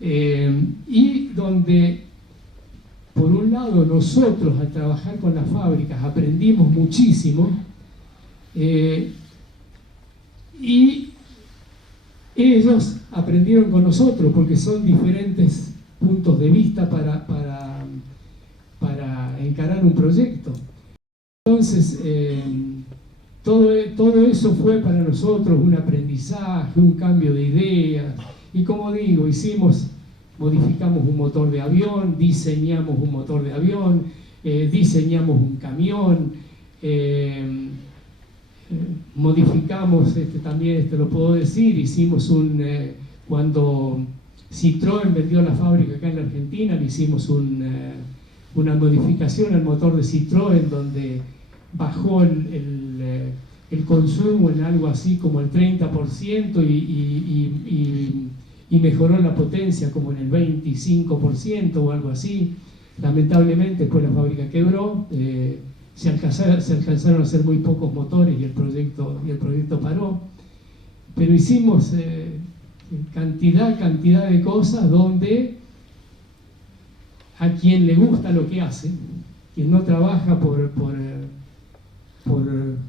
Y donde, por un lado, nosotros al trabajar con las fábricas aprendimos muchísimo, y ellos aprendieron con nosotros porque son diferentes puntos de vista para encarar un proyecto. Entonces, todo eso fue para nosotros un aprendizaje, un cambio de ideas. Y como digo, modificamos un motor de avión, diseñamos un motor de avión, diseñamos un camión, modificamos, también lo puedo decir, hicimos cuando Citroën vendió la fábrica acá en la Argentina, le hicimos una modificación al motor de Citroën donde bajó el consumo en algo así como el 30% y mejoró la potencia como en el 25% o algo así. Lamentablemente después la fábrica quebró, se alcanzaron a hacer muy pocos motores y el proyecto paró, pero hicimos cantidad de cosas donde a quien le gusta lo que hace, quien no trabaja por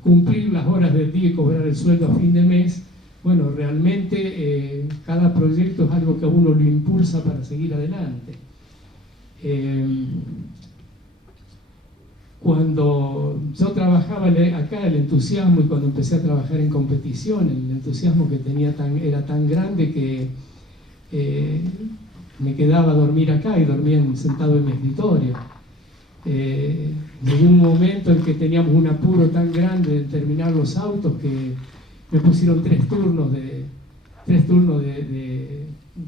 cumplir las horas del día y cobrar el sueldo a fin de mes, bueno, realmente cada proyecto es algo que a uno lo impulsa para seguir adelante. Cuando yo trabajaba acá, el entusiasmo, y cuando empecé a trabajar en competición, el entusiasmo que tenía era tan grande que me quedaba a dormir acá y dormía sentado en mi escritorio. Llegó un momento en que teníamos un apuro tan grande de terminar los autos que me pusieron tres turnos de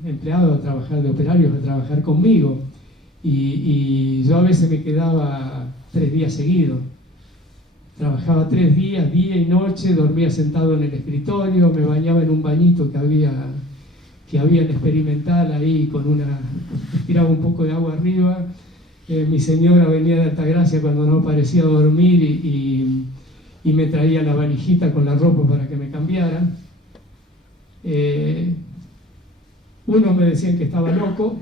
empleados a trabajar, de operarios a trabajar conmigo, y yo a veces me quedaba 3 días seguidos. Trabajaba 3 días, día y noche, dormía sentado en el escritorio, me bañaba en un bañito que había en Experimental ahí, tiraba un poco de agua arriba. Mi señora venía de Altagracia cuando no parecía dormir y me traía la valijita con la ropa para que me cambiara. Unos me decían que estaba loco,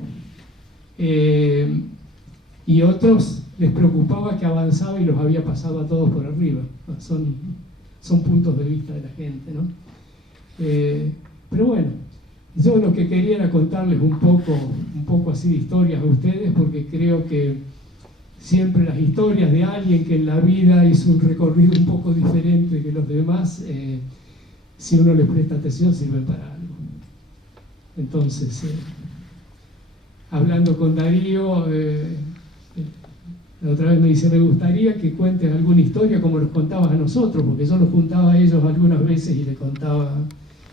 y otros les preocupaba que avanzaba y los había pasado a todos por arriba. Son puntos de vista de la gente, ¿no? Pero bueno, yo lo que quería era contarles un poco así de historias a ustedes, porque creo que siempre las historias de alguien que en la vida hizo un recorrido un poco diferente que los demás, si uno le presta atención, sirven para algo. Entonces, hablando con Darío, la otra vez me dice, me gustaría que cuentes alguna historia como nos contabas a nosotros, porque yo los juntaba a ellos algunas veces y le contaba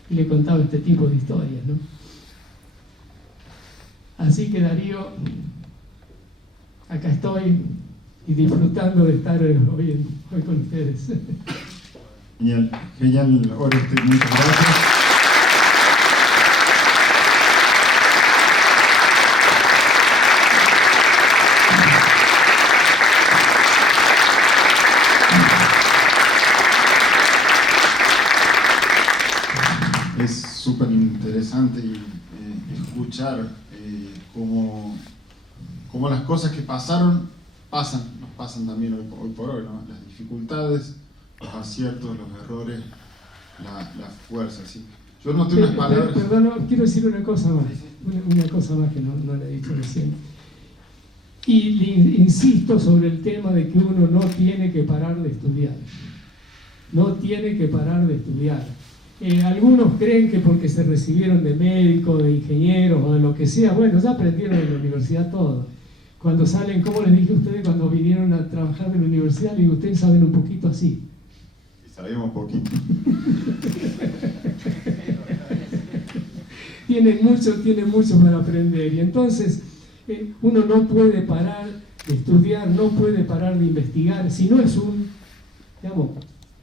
este tipo de historias, ¿no? Así que Darío, acá estoy y disfrutando de estar hoy con ustedes. Genial, Oreste, muchas gracias. Es súper interesante escuchar cómo las cosas que pasaron nos pasan también hoy por hoy, ¿no? Las dificultades, los aciertos, los errores, la fuerza, ¿sí? Yo noté unas palabras... Perdón, quiero decir una cosa más, una cosa más que no le he dicho recién. Y insisto sobre el tema de que uno no tiene que parar de estudiar. No tiene que parar de estudiar. Algunos creen que porque se recibieron de médicos, de ingenieros o de lo que sea, bueno, ya aprendieron en la universidad todo. Cuando salen, como les dije a ustedes, cuando vinieron a trabajar en la universidad, les digo, ustedes saben un poquito así. Y sabemos poquito. Tienen mucho para aprender. Y entonces, uno no puede parar de estudiar, no puede parar de investigar. Si no es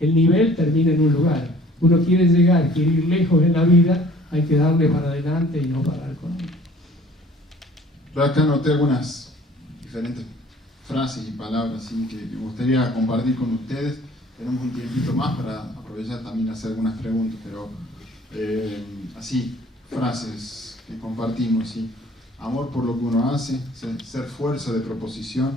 el nivel termina en un lugar. Uno quiere llegar, quiere ir lejos en la vida, hay que darle para adelante y no parar con él. Yo acá anoté algunas diferentes frases y palabras, ¿sí?, que me gustaría compartir con ustedes. Tenemos un tiempito más para aprovechar también hacer algunas preguntas, pero así, frases que compartimos, ¿sí? Amor por lo que uno hace, ser fuerza de proposición,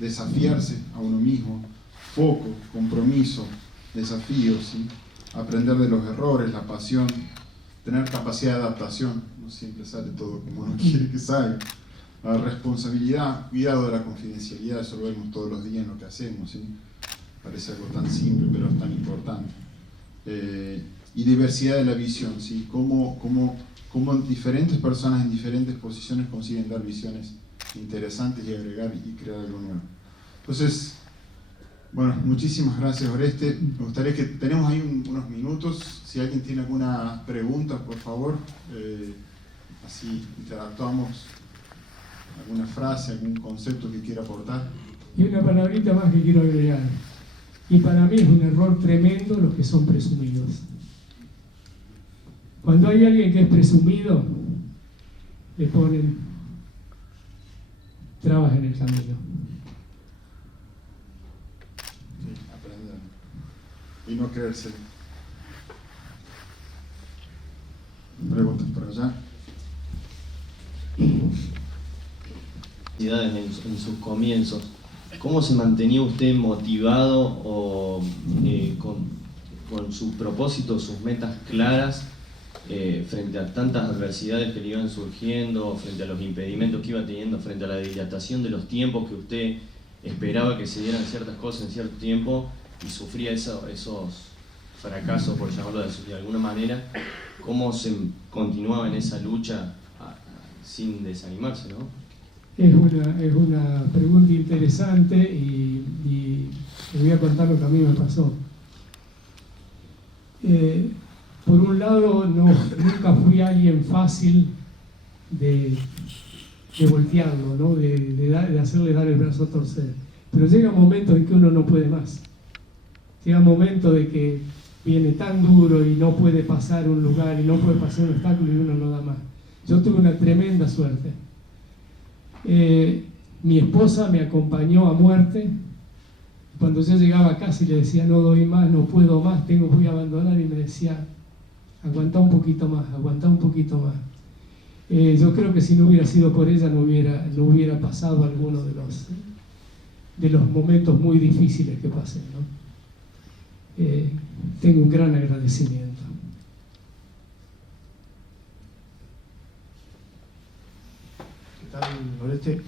desafiarse a uno mismo, foco, compromiso, desafíos, ¿sí? Aprender de los errores, la pasión, tener capacidad de adaptación, no siempre sale todo como uno quiere que salga, la responsabilidad, cuidado de la confidencialidad, eso lo vemos todos los días en lo que hacemos, ¿sí? Parece algo tan simple pero es tan importante. Y diversidad de la visión, ¿sí? Cómo diferentes personas en diferentes posiciones consiguen dar visiones interesantes y agregar y crear algo nuevo. Entonces, bueno, muchísimas gracias, Oreste. Me gustaría que tenemos ahí unos minutos. Si alguien tiene alguna pregunta, por favor, así interactuamos. Alguna frase, algún concepto que quiera aportar. Y una palabrita más que quiero agregar. Y para mí es un error tremendo los que son presumidos. Cuando hay alguien que es presumido, le ponen trabas en el camino. Y no creerse. Preguntas por allá. En sus comienzos, ¿cómo se mantenía usted motivado o con sus propósitos, sus metas claras frente a tantas adversidades que le iban surgiendo, frente a los impedimentos que iba teniendo, frente a la dilatación de los tiempos que usted esperaba que se dieran ciertas cosas en cierto tiempo y sufría esos fracasos, por llamarlo de alguna manera? ¿Cómo se continuaba en esa lucha sin desanimarse, no? Es una pregunta interesante y les voy a contar lo que a mí me pasó. Por un lado, nunca fui alguien fácil de voltearlo, ¿no? de hacerle dar el brazo a torcer. Pero llega un momento en que uno no puede más. Llega un momento de que viene tan duro y no puede pasar un lugar y no puede pasar un obstáculo y uno no da más. Yo tuve una tremenda suerte. Mi esposa me acompañó a muerte. Cuando yo llegaba a casa y le decía no doy más, no puedo más, voy a abandonar, y me decía aguantá un poquito más, aguantá un poquito más. Yo creo que si no hubiera sido por ella no hubiera pasado alguno los momentos muy difíciles que pasé, ¿no? Tengo un gran agradecimiento. ¿Qué tal, Oreste?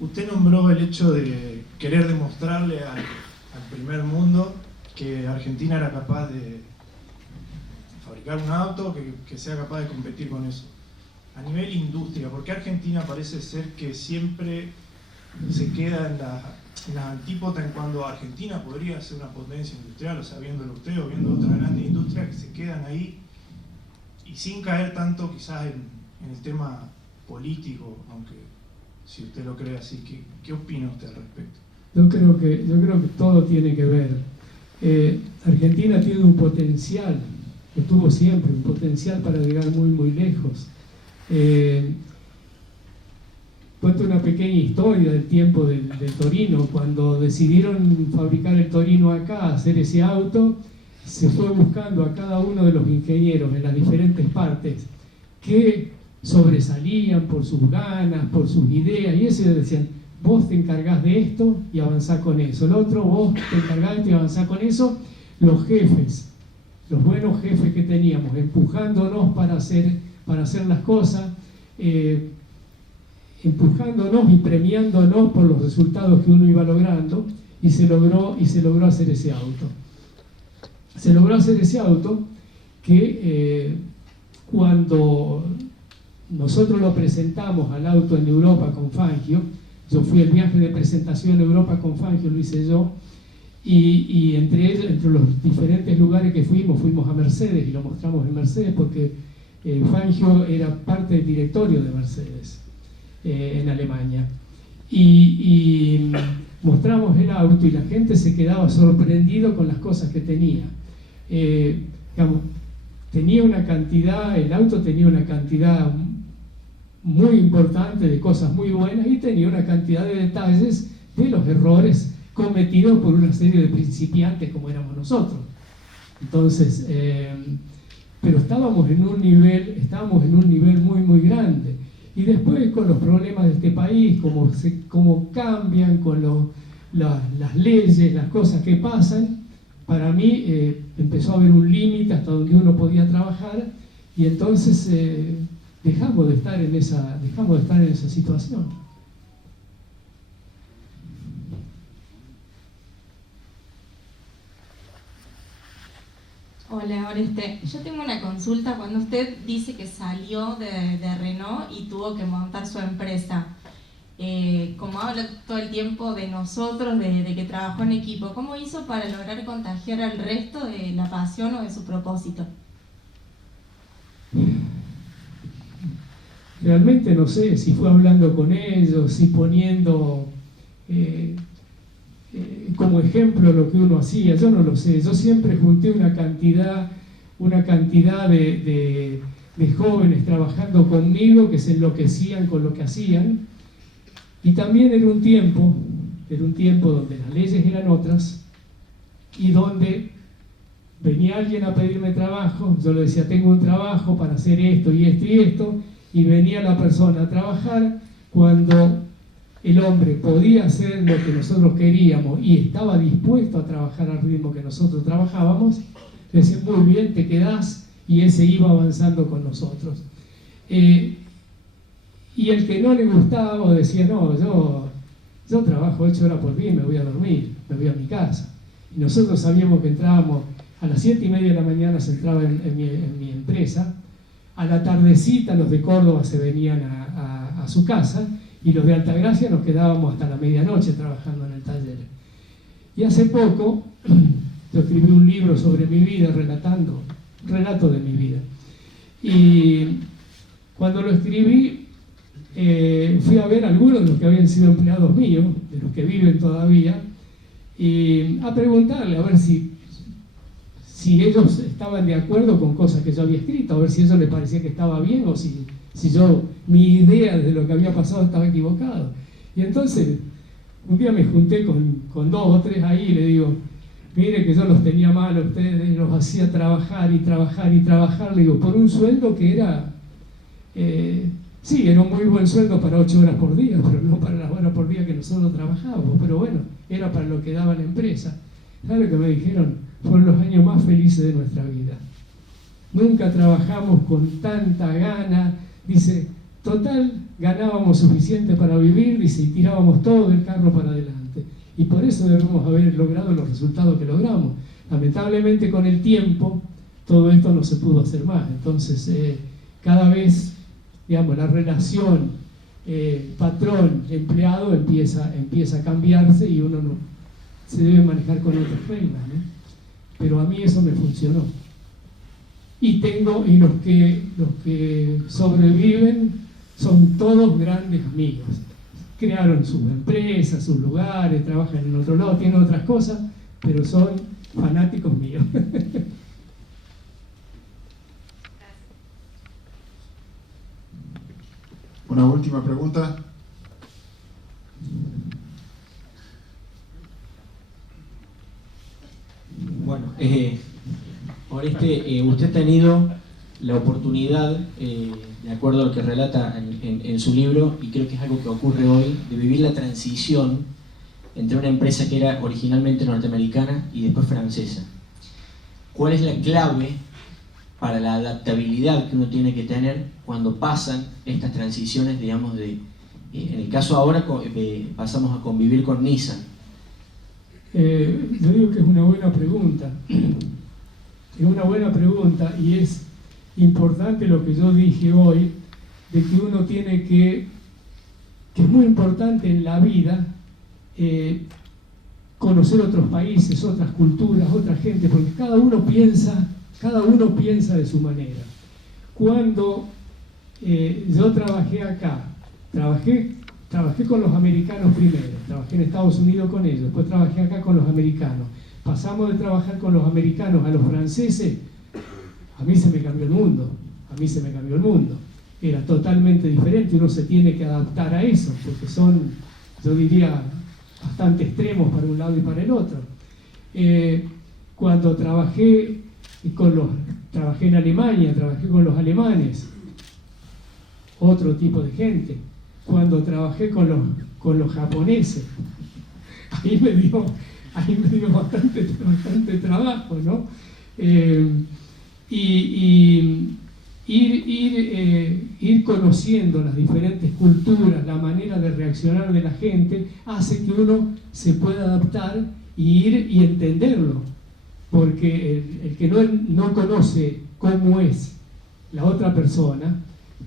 Usted nombró el hecho de querer demostrarle al primer mundo que Argentina era capaz de fabricar un auto que sea capaz de competir con eso. A nivel industria, ¿por qué Argentina parece ser que siempre se queda en la antípoda en cuando Argentina podría ser una potencia industrial, o sea, viéndolo usted o viendo otras grandes industrias que se quedan ahí y sin caer tanto quizás en el tema político, aunque si usted lo cree así, ¿qué opina usted al respecto? Yo creo que todo tiene que ver. Argentina tiene un potencial, que tuvo siempre, un potencial para llegar muy, muy lejos. Cuento una pequeña historia del tiempo del Torino. Cuando decidieron fabricar el Torino acá, hacer ese auto, se fue buscando a cada uno de los ingenieros en las diferentes partes que sobresalían por sus ganas, por sus ideas, y eso decían: vos te encargás de esto y avanzás con eso, el otro, vos te encargás de esto y avanzás con eso. Los jefes, los buenos jefes que teníamos, empujándonos para hacer las cosas, empujándonos y premiándonos por los resultados que uno iba logrando, y se logró hacer ese auto. Se logró hacer ese auto que cuando nosotros lo presentamos al auto en Europa con Fangio, yo fui el viaje de presentación a Europa con Fangio, lo hice yo, y entre los diferentes lugares que fuimos a Mercedes y lo mostramos en Mercedes porque Fangio era parte del directorio de Mercedes en Alemania. Y mostramos el auto y la gente se quedaba sorprendido con las cosas que tenía. Digamos, el auto tenía una cantidad muy importante de cosas muy buenas y tenía una cantidad de detalles de los errores cometidos por una serie de principiantes como éramos nosotros. Entonces, pero estábamos en un nivel muy, muy grande. Y después con los problemas de este país, cómo cambian, con las leyes, las cosas que pasan, para mí empezó a haber un límite hasta donde uno podía trabajar, y entonces dejamos de estar en esa situación. Hola, Oreste. Yo tengo una consulta. Cuando usted dice que salió de Renault y tuvo que montar su empresa, como habla todo el tiempo de nosotros, de que trabajó en equipo, ¿cómo hizo para lograr contagiar al resto de la pasión o de su propósito? Realmente no sé si fue hablando con ellos, si poniendo como ejemplo lo que uno hacía, yo no lo sé. Yo siempre junté una cantidad de jóvenes trabajando conmigo que se enloquecían con lo que hacían, y también era un tiempo donde las leyes eran otras y donde venía alguien a pedirme trabajo, yo le decía: tengo un trabajo para hacer esto y esto y esto, y venía la persona a trabajar. Cuando el hombre podía hacer lo que nosotros queríamos y estaba dispuesto a trabajar al ritmo que nosotros trabajábamos, le decía: muy bien, te quedás, y ese iba avanzando con nosotros. Y el que no le gustaba decía: no, yo trabajo 8 horas por día y me voy a dormir, me voy a mi casa. Y nosotros sabíamos que entrábamos a las 7:30 de la mañana, se entraba en mi empresa, a la tardecita los de Córdoba se venían a su casa, y los de Altagracia nos quedábamos hasta la medianoche trabajando en el taller. Y hace poco yo escribí un libro sobre mi vida, relato de mi vida. Y cuando lo escribí, fui a ver a algunos de los que habían sido empleados míos, de los que viven todavía, y a preguntarle a ver si ellos estaban de acuerdo con cosas que yo había escrito, a ver si a ellos les parecía que estaba bien o si mi idea de lo que había pasado estaba equivocado. Y entonces un día me junté con 2 o 3 ahí y le digo: mire que yo los tenía mal a ustedes, los hacía trabajar y trabajar y trabajar, le digo, por un sueldo que era, sí, era un muy buen sueldo para 8 horas por día, pero no para las horas por día que nosotros trabajábamos, pero bueno, era para lo que daba la empresa. ¿Saben lo que me dijeron? Fueron los años más felices de nuestra vida. Nunca trabajamos con tanta gana. Dice, total, ganábamos suficiente para vivir, dice, y tirábamos todo el carro para adelante. Y por eso debemos haber logrado los resultados que logramos. Lamentablemente, con el tiempo, todo esto no se pudo hacer más. Entonces, cada vez, digamos, la relación patrón-empleado empieza a cambiarse y uno no se debe manejar con otras reglas, ¿no? Pero a mí eso me funcionó. Y los que sobreviven son todos grandes amigos. Crearon sus empresas, sus lugares, trabajan en otro lado, tienen otras cosas, pero son fanáticos míos. Una última pregunta. Bueno, Oreste, usted ha tenido la oportunidad, de acuerdo a lo que relata en su libro, y creo que es algo que ocurre hoy, de vivir la transición entre una empresa que era originalmente norteamericana y después francesa. ¿Cuál es la clave para la adaptabilidad que uno tiene que tener cuando pasan estas transiciones, digamos, en el caso ahora pasamos a convivir con Nissan? Yo digo que es una buena pregunta. Es una buena pregunta y es importante lo que yo dije hoy, de que uno tiene que es muy importante en la vida conocer otros países, otras culturas, otra gente, porque cada uno piensa de su manera. Cuando yo trabajé acá, trabajé con los americanos primero, trabajé en Estados Unidos con ellos, después trabajé acá con los americanos. Pasamos de trabajar con los americanos a los franceses, a mí se me cambió el mundo, Era totalmente diferente, uno se tiene que adaptar a eso, porque son, yo diría, bastante extremos para un lado y para el otro. Cuando trabajé en Alemania, trabajé con los alemanes, otro tipo de gente. Cuando trabajé con los japoneses, ahí me dio bastante trabajo, ¿no? Ir conociendo las diferentes culturas, la manera de reaccionar de la gente, hace que uno se pueda adaptar y entenderlo. Porque el que no conoce cómo es la otra persona,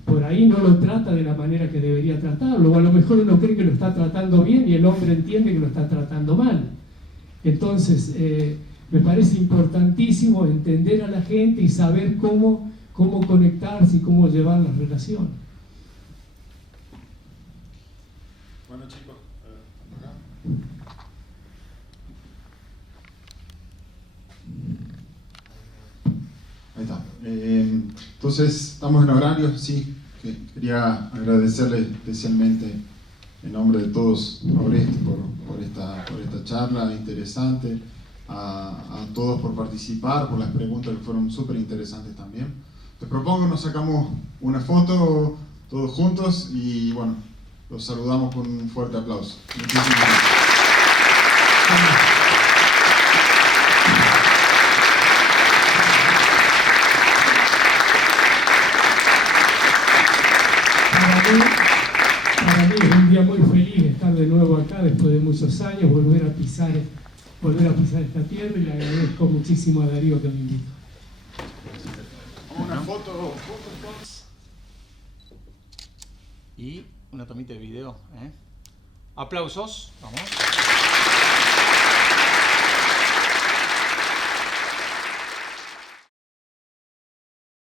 por ahí no lo trata de la manera que debería tratarlo, o a lo mejor uno cree que lo está tratando bien y el hombre entiende que lo está tratando mal. Entonces, me parece importantísimo entender a la gente y saber cómo conectarse y cómo llevar las relaciones. Bueno, chicos, acá. Ahí está. Entonces, estamos en horario, sí. Quería agradecerle especialmente en nombre de todos a Oreste por esta charla interesante, a todos por participar, por las preguntas que fueron súper interesantes también. Les propongo nos sacamos una foto todos juntos y bueno, los saludamos con un fuerte aplauso. Muchísimas gracias. Para mí es un día muy feliz estar de nuevo acá después de muchos años, volver a pisar esta tierra, y le agradezco muchísimo a Darío que me invitó. Una foto. Y una tomita de video. Aplausos, vamos.